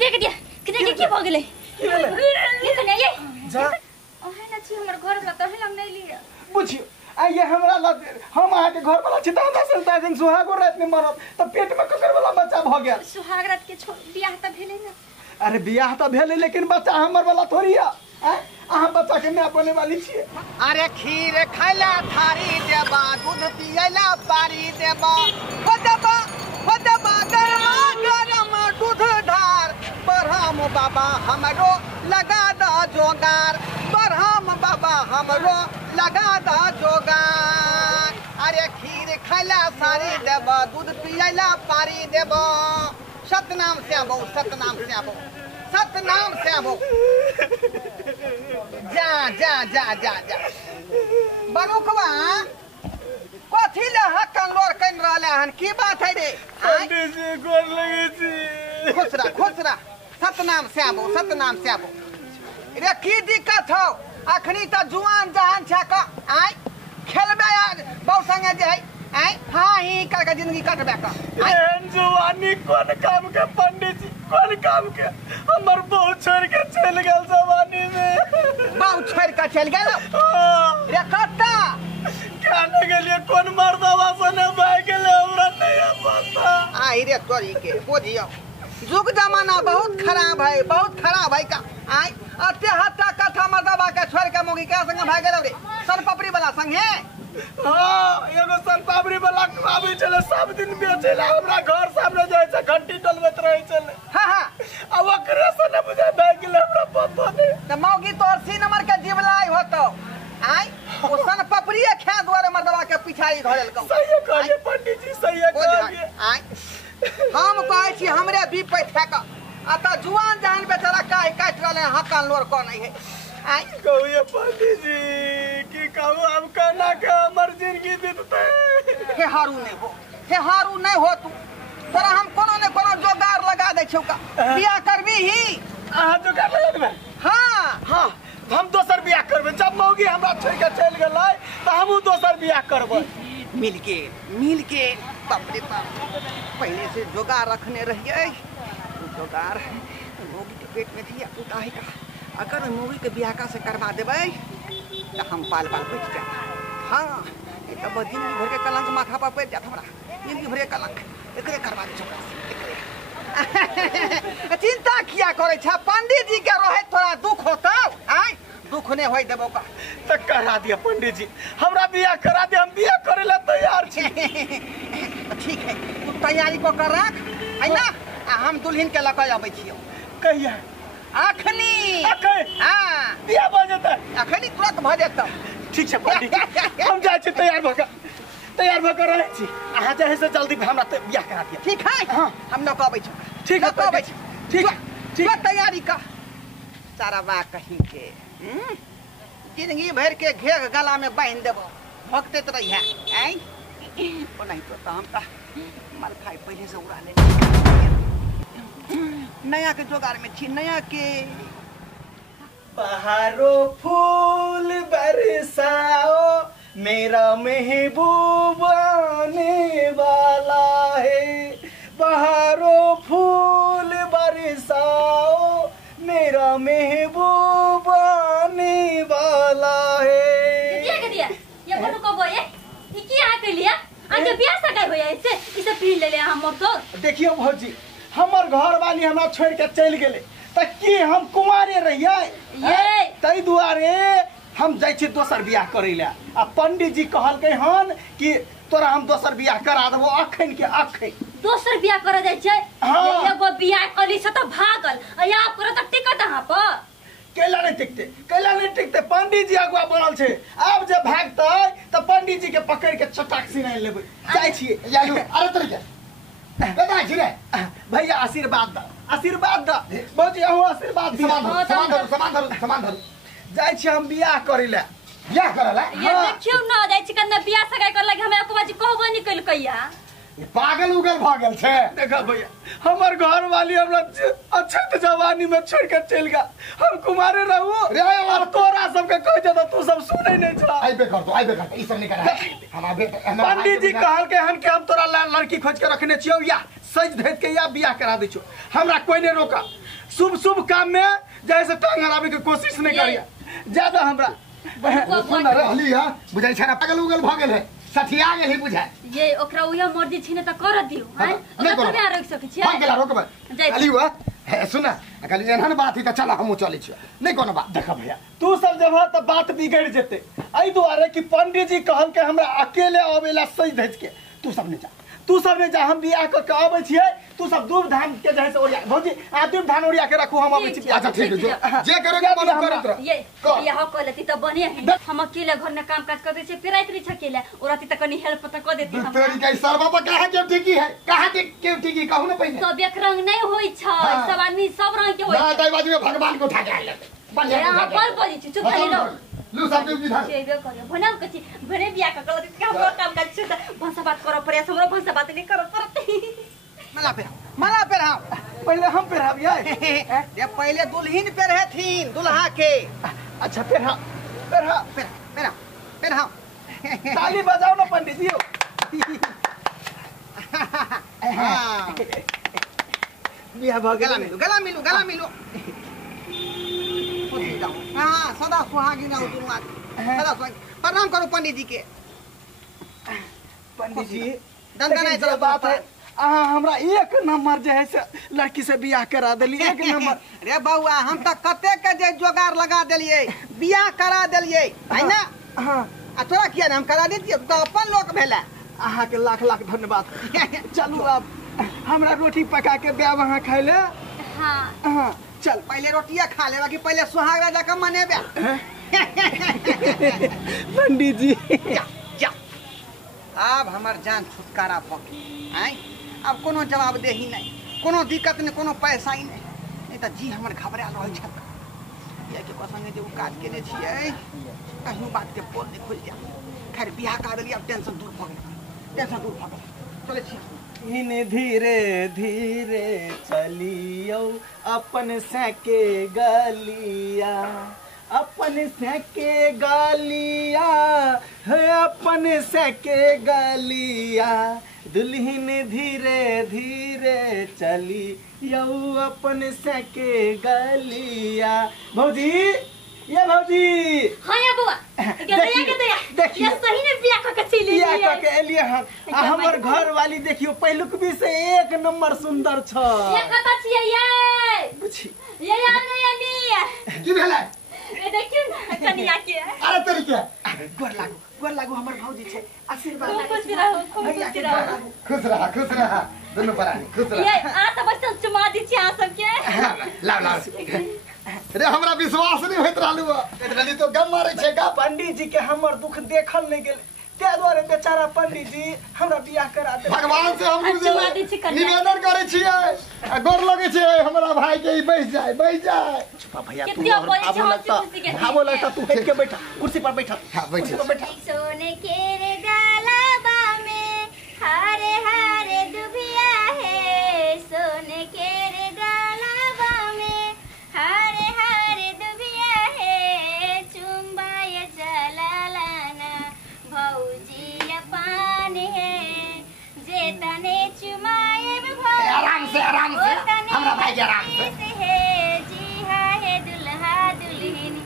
के भ गेलै ये कन्या ये जा ओहे न छी हमर घर में तहे लग नहीं लिया बुझियो आ ये हमरा लग हम आहा के घर वाला छी त हमरा चलता जन सुहागो रात में मरत त पेट में ककर वाला बच्चा भ गेल सुहाग रात के बियाह त भेलै न अरे बियाह त भेलै लेकिन बच्चा हमर वाला थोड़ी है अहाँ बच्चा के मैं बने वाली छी अरे खीर खैला थारी देबा दूध पियला पारी देबा हो देबा गरम दूध ढार बरहम बाबा हमरो लगा द जोगार बरहम बाबा हमरो लगा द जोगार अरे खीर खैला सारी देबा दूध पियला पारी देबा सतनाम श्यामो सतनाम श्यामो जा बनुकवा कथी ले हकन लोर कन रहले हन की बात है रे पंडित जी गोर लगे छी खुसरा सतनाम श्यामो रे की दिक्कत हो अखनी त जुआन जहान छ क आइ खेलबे आज बहु संगे जे है आइ हां ही कर जिंदगी कटबे का एन जवानी कोन काम के पंडित जी कोन काम के हमर बहु छोड़ के चल गेल जवानी में बहु छोड़ के चल गेल रे कत्ता क्या न गेलिए कोन मर्दवा सने भाई गेले हमरा नहीं पता आई रे तोरी के बुझियो जुग जमाना बहुत खराब है का आई अते हत्ता कथा मर्दवा के छोड़ के मोगी के संग भाग गेल रे सन पपड़ी वाला संगे हां एगो सन पाबरी वाला आबै चले सब दिन बेचेला हमरा घर सामने जाय छै घंटी टलबत रहै चले हां अब ओकरे से न बुझा भाग गेल हमरा पता नहीं त मौगी तोर सी नंबर के जीवलाई होतो आई ओ सन पपड़ी खे द्वारे मर्दवा के पिछाई धरल क सही कहलिए पंडित जी सही कहलिए आई हम कहै छी हमरे भी पैठा का आता जुआन जान बेचारा काहे काट रहले हकन लोर को नहीं है आई कहिए पंडित जी की कहू अब कहना के हमर जिंदगी बीतते हे हारू नहीं हो तू तोरा हम कोनो ने कोनो जोगार लगा दे छौ का बियाह करबी ही अहाँ जोगार लगा देबै हां हम दोसर बियाह करबै जब मौगी हमरा छोड़ के चल गेलै त हमहू दोसर बियाह करबै मिल के बाप रे बाप पहले से जोगार रखने रहिए जोगार मौगी के पेट में थी पुता है का अगर मौगी के बियाह का से करवा देबै त हम पाल बैठ जा हां एक दिन भर के कलंक माथा पर पड़ जात हमरा जिंदगी भर के कलंक एकरे करवा दे छोकरा एकरे चिंता किया करे छ पंडित जी के रहे थोड़ा दुख होता आय दुख ने होई देबो का त करा दिया पंडित जी हमरा बियाह करा दे हम बियाह करे ला तैयार छी ठीक है तू तैयारी को कर रख है ना हम दुल्हन के लक आबै छियो कहिया अखनी हां बियाह भ जेतै अखनी तुरंत भ जेतै ठीक छै पंडित जी हम जाय छी तैयार भ कर रहै छी अहाँ जाय से जल्दी हमरा बियाह करा दिया ठीक है हां हम लक आबै छी ठीक है आबै छी ठीक तैयारी का सारा बा कहीं के जिंदगी भर के घेग गला में बांध देबो भक्ते त रहिया हैं ओ नहीं तो हम त मल खाई पहले से उड़ा ले नया के जोगार में छी नया के बहारो फूल बरसाओ मेरा महबूब आने वाला है बहारो फूल बरसाओ मेरा महबूब आने वाला है ये बोलो कब ये की आ के लिया आज बियाह सगाई होया इसे पीन ले हम मोर तो देखियो भौजी हमर घर वाली हमरा छोड़ के चल गेले त की हम कुमारे रहिए ये तई दुआरे हम जाय छी दोसर बियाह करे ला आ पंडित जी कहलकै हन कि तोरा हम दोसर बियाह करा देबो अखन के अखन दोसर बियाह करे जाय छै एगो बियाह कली से त भागल आ या पर त टिकट हां पर केला नहीं टिकते पंडित जी अगुआ बनल छे अब जे भागतै त पंडित जी के पकड़ के चटाक सिना लेबै जाय छिए यालू अरे तोरे के कदा छी रे भैया आशीर्वाद द बहुत यहो आशीर्वाद समान धर जाय छी हम बियाह करे ला बियाह करला ये देखियो न जाय छी कन्ने बियाह सगाई कर लगे हम एको बाजी कहबो नि कल कहिया पागल उगल भ गेल छे देखा भैया हमर घर वाली हमरा अच्छत जवानी में छोड़ के चल गया हम कुमारे रहू रे और तोरा सब के कह जदा तू सब सुनै नै छ आइबे कर ई सब नहीं करा हम आबे पंडित जी कहल के हम के हम तोरा लड़की खोज के रखने छियो या सज धैत के या बियाह करा दै छो हमरा कोई नै रोका शुभ शुभ काम में जैसे टांग हराबे के कोशिश नहीं करिया ज्यादा हमरा सुन रे हली हां बुझाई छना पागल उगल भ गेल है सठिया गेल ही बुझाई ये ओकरा उहे मर्जी छिने त कर दियो हैं ओकरा थोड़े रोक सकै छी हां गेला रोकबे हली हुआ सुना खाली एहन बात ही त चल हमहु चलै छी नहीं कोनो बात देखा भैया तू सब जब त बात बिगड़ जेते एई दुआरे कि पंडित जी कहन के हमरा अकेले आवेला सही धज के तू सब ने जा हम बियाह क के आबै छियै तू सब दूध धान के जहे से ओरिया भौजी आ दूध धान ओरिया के रखू हम आबै छी अच्छा ठीक है जे करोगे मन करत रह ये बियाह क लेती त बने है हम अकेले घर में काम काज कर दे छै फिर आइत अकेले औरती त कनी हेल्प त कर देती हम तेरी कई सरबा पर कहा के ठीक है कहा के ठीक कहू न पहिले सब एक रंग नहीं होई छ सब आदमी सब रंग के होई ना दई बाजू में भगवान को उठा के आइले बढ़िया पर बजी छी चुप खाली रहो लू सब चुप विधान जेबे करियो भना कछि भने बियाह क गलती के हम काम काज छै त भाषा बात कर पड़े हमरो भाषा बात नहीं कर परते मला पे रहा पहले हम पे रहिए ये पहले दुल्हन पे रहथिन दुल्हा के अच्छा पे रहा ताली बजाओ ना पंडित जी हां बियाह भ गेल गला मिलू हां सदा सुहागिन रहू तुम सदा प्रणाम करो पंडित जी के पंडित जी दंदनाई चला बात है हमरा एक नंबर जे है से लड़की से बियाह करा देली एक नंबर रे बउआ हम त कते के जे जोगाड़ लगा देलिए बियाह करा देलिए है ना हां आ तोरा किया हम करा देतिए तो अपन लोक भेला अहाँ के लाख लाख धन्यवाद चलू अब हमरा रोटी पका के देब अहाँ खाइ ले हां चल पहले रोटिया खा लेबा कि पहले सुहाग राजा का मनेबे पंडित जी जा अब हमर जान छुटकारा पकी हैं अब कोनो जवाब दे ही नहीं कोनो दिक्कत नहीं कोनो पैसा ही नहीं तो जी हमर घबरा रहल छ ये के संगे जे काज केने छियै कहीं बात के बोल नहीं खुल जा खैर बियाह कर देली अब टेंशन दूर भ गेल चले छी इन धीरे धीरे चलियो अपन सके गलिया अपन सके गलिया है अपन सके गलिया दुल्हन धीरे धीरे चली यौ अपन सके गलिया भौजी ये भौजी हां या बुआ देखिए सही ने बियाह क के चली बियाह क के एलिए हमर घर वाली देखियो पहिलुक भी से एक नंबर सुंदर छ ये कत छियै ये बुझी ये यानी की भेलै ए देखियो ना कनिया के अरे तेरी के गोर लागू हमर भौजी छै आशीर्वाद खुश रहा दोनों परानी खुश रहा ये आ सब बस चुमा दी छी आ सब के लाओ रे हमरा विश्वास नहीं होत रहलू तो गम मारे छै का पंडित जी के हमर दुख देखल नहीं गेल ते द्वारे बेचारा पंडित जी हमरा बियाह करा दे भगवान से हम निवेदन करे छियै गोर लगे छै हमरा भाई के बैठ जाए चुप भैया तू आबो लगता तू फेंक के बैठा कुर्सी पर बैठा हां बैठ सोने के रे डालाबा में हरे हरे दुबिया है सोने के रे डालाबा में हरे हरे दुबिया है चुंबाया चलालाना भौजी पान है जे तने चुमाए आराम से हमरा भाई के आराम से है जी है दुल्हा दुल्हन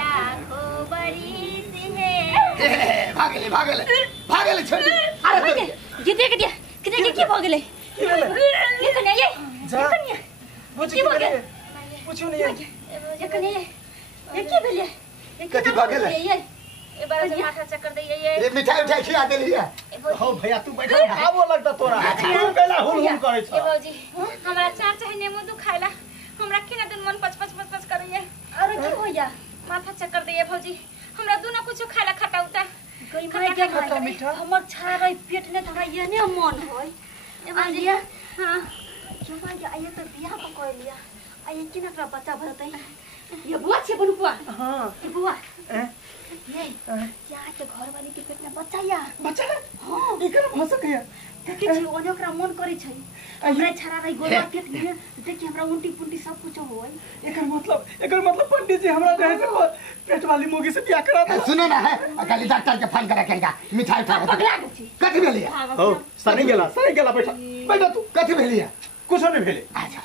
लाखों बड़ी से है भागले छोड़ अरे ये देख दिया कितने की भागले ये कन्या ये कन्या बुझी पूछो नहीं ये कन्या ये की भेले कथि भागले ये बार से माथा चक्कर दे ये मिठाई खिला देली है हो भैया तू बैठा आबो लगता तोरा तू पहला हुल करे छ ए भौजी हमरा चार चाहे नेमो दु खाइला हमरा केना दिन मन पच करैया अरे की होया माथा चक्कर दे भौजी हमरा दुना कुछ खाइला खटा उता कोई माय के खटा मीठा हमर छारा रही पेट ने थोड़ा ये ने मन होय ए भौजी हां जो माय आये तो बियाह पकड़ लिया आये कि ना बच्चा भरतै ये बुआ छे बनुआ हां ये बुआ ये क्या के घर वाली के पेट में बच्चा हां इकर भ सकैया देखि छी ओने ओकरा मन करै छै हमरा छारा रही गोलवा पेट में देखि हमरा उल्टी पुल्टी सब कुछ होय एकर मतलब पंडित जी हमरा रहे से पेट वाली मुगी से बियाह करा दे सुनो ना है अकाली डॉक्टर के फोन करा केगा मिठाई उठा कथि भेलिए हो सही गेला बैठा तू कथि भेलिए कुछ नहीं भेले अच्छा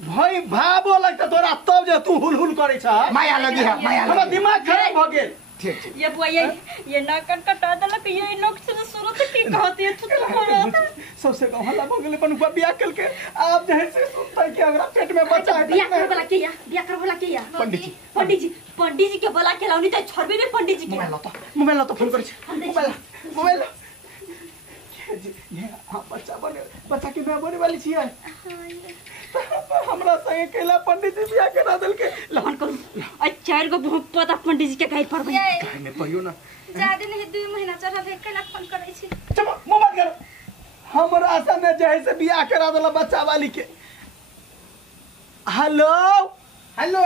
भाई भाबो लगता तोरा तब जे तू हुल करे छ माया लगी है माया हमरा लगी दिमाग खराब भ गेल ठीक ठीक ये बुआ ये नाक कटा देलक ये नोक से शुरू से की कहती है तू हो रहा सबसे हल्ला भ गेल अपन बियाह केल के आप जैसे सुनता कि हमरा पेट में बच्चा है बियाह कर बोला के या बियाह कर बोला के या पंडित जी के बोला के लाउनी त छोड़बे नहीं पंडित जी के मोबाइल ला तो फोन करे छ मोबाइल ये हां बच्चा के मैं बने वाली छियै हमरा संगे केला पंडित जी बियाह करा देल के लहन करू आ 4 गो पता पंडित जी के गाइड पर काहे में पहियो ना ज्यादा नहीं 2 महीना चढ़ा दे केला फोन करे छी चल मोबाइल कर हमरा आशा में जैसे बियाह करा देला बच्चा वाली के हेलो हेलो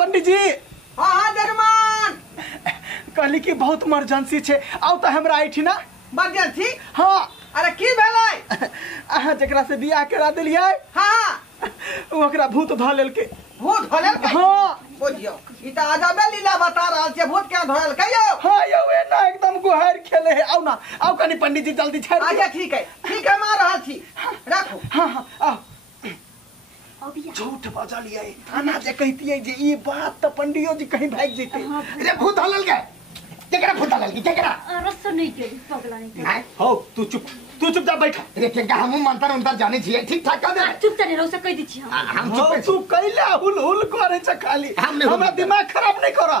पंडित जी हां जगमान कहली कि बहुत इमरजेंसी छे आउ त हमरा आइठी ना इमरजेंसी हां अरे की भेलै अहाँ जकरा से बियाह करा देलियै हां ओकरा भूत ध लेल के भूत धोलल के हां बुझियो ई त आजाबे लीला बता रहल छै भूत क्या धोलल कहियो हां यौ ना एकदम गुहार खेले है आउ ना आउ कनी पंडित जी जल्दी छाड़ अच्छा ठीक है मार रहल छी राखो हां आओ झूठ बजा लिया थाना जे कहतियै जे ई बात त पंडियो जी कहीं भाग जैते रे भूत धोलल के केकरा भूत धोलल के केकरा रस नहीं के पगला नहीं हो तू चुप जा बैठ रे केकरा हम मंत्र अंतर जाने छियै ठीक ठाक कर दे चुप तने रहो से कह दी छी हम चुप तू कैला हुल करे छ खाली हमरा दिमाग खराब नहीं कर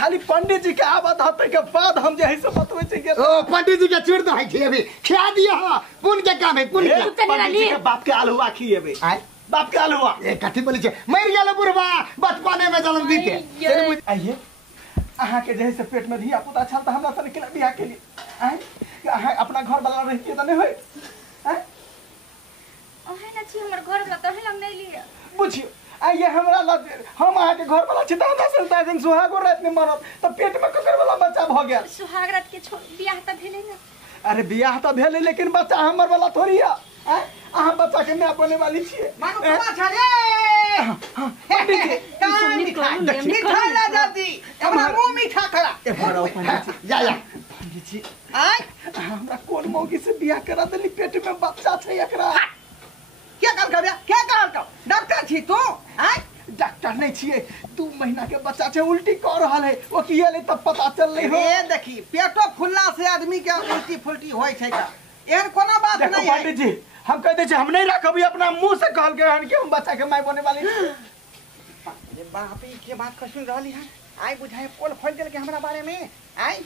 खाली पंडित जी के आवाज हटे के बाद हम जे है से बतबै छी के ओ पंडित जी के चूड़ दो है छी अभी खिया दिया हां पुन के काम है पुन के पंडित जी के बाप के हलवा खिएबे आय बाप के हलवा ए कथि बोले छै मर गेल बुढ़वा बचपने में जन्म दी के आइए अहाँ के जैसे पेट में धिया पुता छल त हमरा तने के बियाह के लिए आय अहाँ अपना घर वाला रहिए त नहीं होय हैं ओहे ना छी हमर घर में तो लग नहीं लिया बुझियो आइए हमरा हम अहाँ के घर वाला छी त हमरा से दिन सुहागो रात में मरत त पेट में ककर वाला बच्चा भ गेल सुहाग रात के बियाह त भेले ना अरे बियाह त भेले लेकिन बच्चा हमर वाला थोड़ी है अहाँ बच्चा के मैं बने वाली छिए मानो कमा छ रे मिठाई ला जल्दी हमरा मुंह मीठा करा ए भराओ पंडित जी या पंडित जी आय हमरा कोन मौगी से बियाह करा देली पेट में बच्चा छै एकरा क्या कर डॉक्टर छी तू आय डॉक्टर नहीं छिए 2 महीना के बच्चा छै उल्टी कर रहल है ओ की एले तब पता चलले हो ए देखी पेटो खुलला से आदमी के उल्टी फुल्टी होय छै का एहन कोनो बात देखो नहीं है पंडित जी हम कहते छी हम नहीं रखबी अपना मुंह से कहल के हन कि हम बच्चा के माय बने वाली ये बाप ई के बात सुन रहली है आय बुझाए पोल खोल देल के हमरा बारे में आय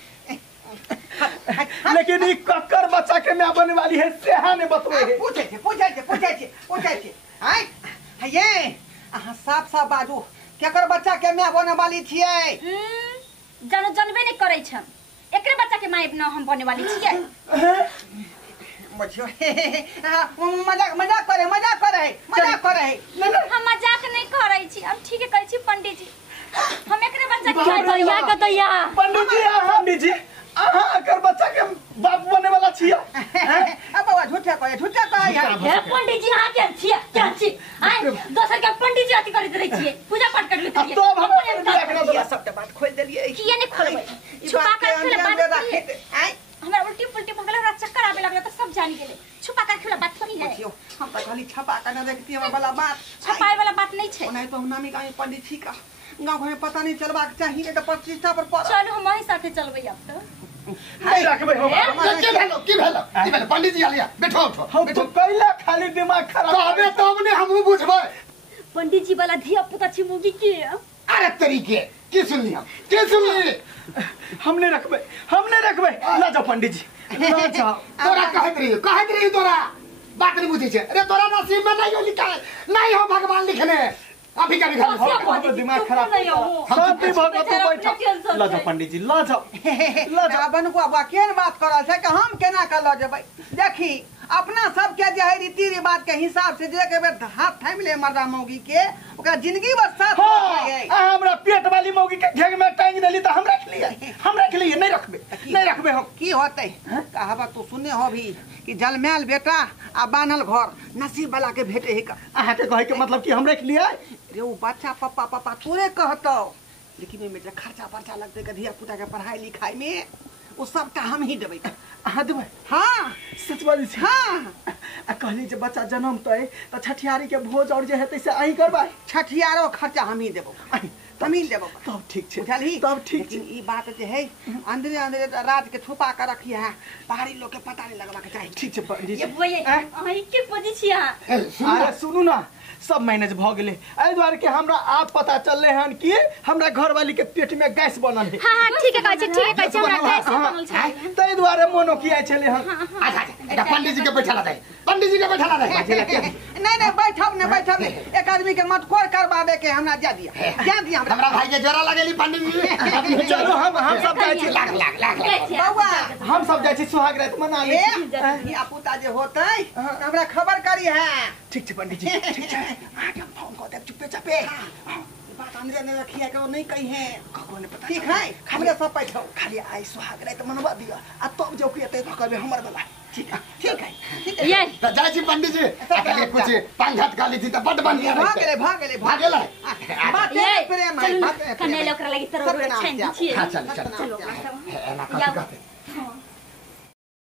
लेकिन ई कक्कर बच्चा के मैं बने वाली है सेहा ने बतवे है पूछे छे आय ये अहाँ साफ बाजू केकर बच्चा के मैं बने वाली छियै जानबे नहीं करे छ एकरे बच्चा के माय न हम बने वाली छियै मछियो मजाक करे हम मजाक नहीं करे छी हम ठीक कहै छी पंडित जी हम एकरे बच्चा के दैया पंडित जी अहाँ अकर बच्चा के बाप बने वाला छियै अब बाबा झूठा कहे हे पंडित जी अहाँ क्या छी आय दोसर के पंडित जी अथि करैत रहै छियै पूजा पाठ करैत रहै छियै तो हम सब बात खोल देलिए किया नहीं खोलबै छुपा कर खेले बात आय हमरा उल्टी पुल्टी भगला हमरा चक्कर आवे लगला त सब जान गेले छुपा कर खेले बात थोड़ी है हम त खाली छपा कर न देखती हम वाला बात छपाई वाला बात नहीं छै नहीं तो नामी का पंडित जी का गांव में पता नहीं चलबाक चाहिए तो प्रतिष्ठा पर चलो हम वही साथे चलबै अब तो नहीं रखबे की भेलो पंडित जी आलिया बैठो हम तो कैला खाली दिमाग खराब कहबे तब ने हम बुझबै पंडित जी वाला धिया पुता छी मुगी के अरे तरीके की सुनली हमने रखबे ला जाओ पंडित जी ला जाओ तोरा कहत रही तोरा बात नहीं बुझे छे अरे तोरा नसीब में नहीं हो लिखा नहीं हो भगवान लिखने अभी का हम दिमाग खराब शांति भगत तो बैठो ला जाओ पंडित जी ला जाओ बन को अब केन बात करल छै कि हम केना कर ल जेबै देखी अपना सब के जे है रीति रिवाज के हिसाब से जे के बेर हाथ थाम ले मर्दा मौगी के ओकरा जिंदगी भर साथ है हमरा पेट वाली मौगी के घेग में टांग देली त हम रख लिए नहीं रखबे हम की होतै कहावत तो सुने हो भी कि जलमैल बेटा आ बानल घर नसीब वाला के भेटे है का अहाँ के कहे के मतलब कि हम रख लिए रे वो बच्चा पप्पा तोरे कहतो लेकिन में खर्चा पर्चा लगते के धिया पुता के पढ़ाई लिखाई में वो सबटा हम ही देबै अहाँ देबै हाँ सच बाजै छी हाँ आ कहली जे बच्चा जन्मतै त छठियारी के भोज और जे हेतै से अहीं करबै छठियारो खर्चा हम ही देबो हम ही देबो तब ठीक छै बुझलही तब ठीक छै लेकिन ई बात जे है अंदरे अंदरे राज के छुपा के रखिए है बाहरी लोग के पता नहीं लगवा के चाहिए ठीक छै पंडित ये जी भैया अहाँ के बजै छी अहाँ अरे सुनू ना सब मैनेज भ गेलै एहि दुआरे कि हमरा आप पता चलले हन कि हमरा घरवाली के पेट में गैस बनल है हां हां ठीक है कहै छै हमरा गैस बनल छै ताहि दुआरे मोनो किया छले हन अच्छा अच्छा पंडित जी के बैठाला दे पंडित जी के बैठाला दे नहीं बैठब नहीं एक आदमी के मटकोर करवावे के हमरा जा दिया हमरा भाई के जोरा लगेली पंडित जी चलो हम सब जाय छी लाख बौआ हम सब जाय छी सुहाग रात मना ले या पुता जे होतै हमरा खबर करी है ठीक छै पंडित जी ठीक छै आके हम फोन कर देब चुपे चापे बात अंदर ने रखिए के नहीं कही है कको ने पता ठीक है हमरे सब पैठो खाली आई सुहाग रात मनवा दिया आ तब जो कि एते कहबे हमर वाला ठीक है ये तो जाय छी पंडित जी अकेले कुछ पांघात काली थी त बड बढ़िया भागेले बात ये प्रेम चल कने ओकरा लागि तरो छाइन छी चल चलो एना कहते